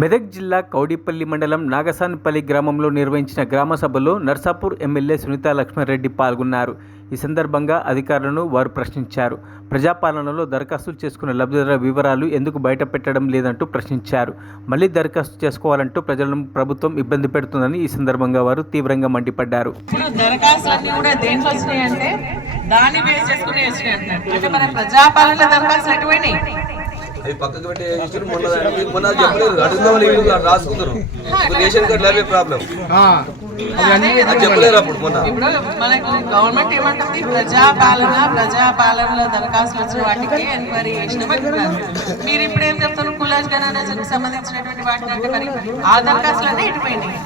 మెదక్ జిల్లా కౌడిపల్లి మండలం నాగసాన్పల్లి గ్రామంలో నిర్వహించిన గ్రామ సభలో నర్సాపూర్ ఎమ్మెల్యే సునీతా లక్ష్మారెడ్డి పాల్గొన్నారు. ఈ సందర్భంగా అధికారులను వారు ప్రశ్నించారు. ప్రజాపాలనలో దరఖాస్తులు చేసుకున్న లబ్ధిదారుల వివరాలు ఎందుకు బయట పెట్టడం లేదంటూ ప్రశ్నించారు. మళ్లీ దరఖాస్తు చేసుకోవాలంటూ ప్రజలను ప్రభుత్వం ఇబ్బంది పెడుతుందని ఈ సందర్భంగా వారు తీవ్రంగా మండిపడ్డారు. అవి పక్కకు పెట్టి మొన్న చెప్పలేదు అడుగుదామని రాసుకుంటారు రేషన్ కార్డు లేవే ప్రాబ్లం చెప్పలేరు అప్పుడు మొన్న. ఇప్పుడు మనకు గవర్నమెంట్ ఏమంటుంది ప్రజాపాలనలో దరఖాస్తులు వచ్చిన వాటికి ఎంక్వైరీ చేసిన మీరు ఇప్పుడు ఏం చెప్తారు కులాజ్ గణానికి సంబంధించినటువంటి వాటిని అంటే మరి ఆ దరఖాస్తులనే ఇటుపోయినాయి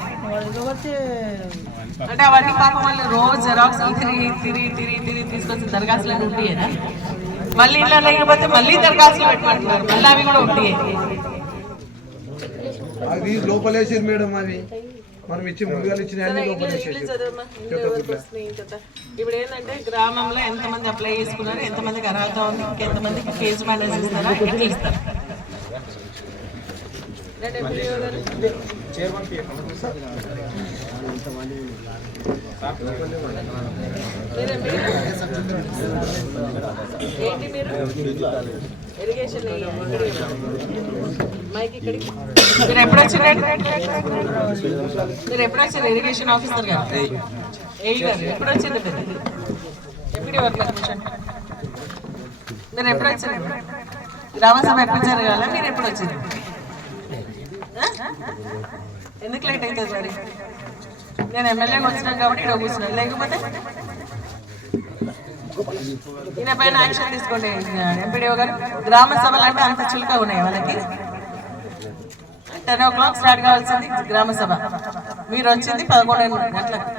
అంటే అవన్నీ పాపం వాళ్ళు రోజు జెరాక్స్ తిరిగి తీసుకొచ్చి దరఖాస్తులన్నీ ఉంటాయేనా మళ్ళీ ఇలా లేకపోతే మళ్ళీ దరఖాస్తులు పెట్టమంటున్నారు మళ్ళీ అవి కూడా ఉంటాయి అవి లోపలేసారు మేడం అవి మనం ఇచ్చి ముందుగాలు ఇచ్చిన ఇప్పుడు ఏంటంటే గ్రామంలో ఎంతమంది అప్లై చేసుకున్నారు ఎంతమందికి అర్హత ఉంది ఎంతమందికి ఫేజ్ మేనేజ్ ఇస్తారా ఎట్లా ఇస్తారు ఏంటి మీరు ఇరిగేషన్ మైక్ ఇక్కడికి మీరు ఎప్పుడు వచ్చారు ఇరిగేషన్ ఆఫీసర్ గారు ఎప్పుడు వచ్చింది ఎప్పుడు మీరు ఎప్పుడు వచ్చారు గ్రామసభ ఎప్పుడు జరగాల మీరు ఎప్పుడు వచ్చింది ఎందుకు లేట్ అవుతుంది మరి నేను ఎమ్మెల్యేకి వచ్చినాను కాబట్టి ఇక్కడ కూర్చున్నాను లేకపోతే ఈయన పైన యాక్షన్ తీసుకోండి ఎంపీడీఓ గారు. గ్రామ సభలు అంటే అంత చులుక ఉన్నాయి వాళ్ళకి 10 o'clock స్టార్ట్ కావాల్సింది గ్రామ సభ మీరు వచ్చింది 11 గంటలకు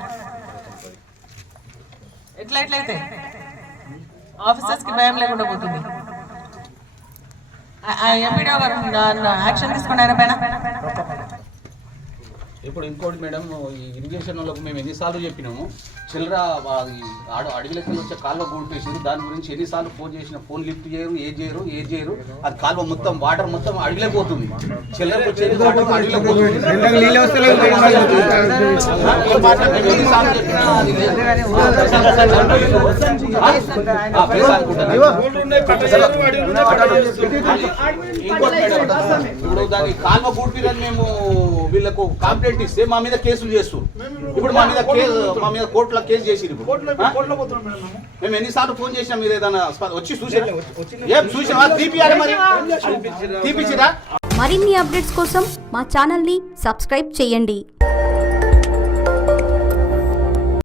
ఎట్లయితే ఆఫీసర్స్ కి భయం లేకుండా పోతుంది. ఎంపీడీఓ గారు యాక్షన్ తీసుకోండి ఆయన పైన. ఇప్పుడు ఇంకోటి మేడం ఈ ఇరిగేషన్ వాళ్ళకు మేము ఎన్నిసార్లు చెప్పినాము చిల్లర అడవిలోకి వచ్చే కాలువ కూడిపేసారు దాని గురించి ఎన్నిసార్లు ఫోన్ చేసిన ఫోన్ లిఫ్ట్ చేయరు ఏం చేయరు అది కాలువ మొత్తం వాటర్ మొత్తం అడవిలోకి పోతుంది చిల్లర వచ్చేది వాటర్ అడవిలోకి పోతుంది ఇప్పుడు దాని కాలువ కూడిపిరని మేము వీళ్ళకు కాంప్లైంట్ ఇస్తే మా మీద కేసులు చేస్తారు. ఇప్పుడు మా మీద కోర్టులో కేసు చేసిరు. మేము ఎన్నిసార్లు ఫోన్ చేసినా మీరు ఏదైనా వచ్చి చూసినా తీపిచ్చిరా. మరిన్ని అప్డేట్స్ కోసం మా ఛానల్ ని సబ్స్క్రైబ్ చేయండి.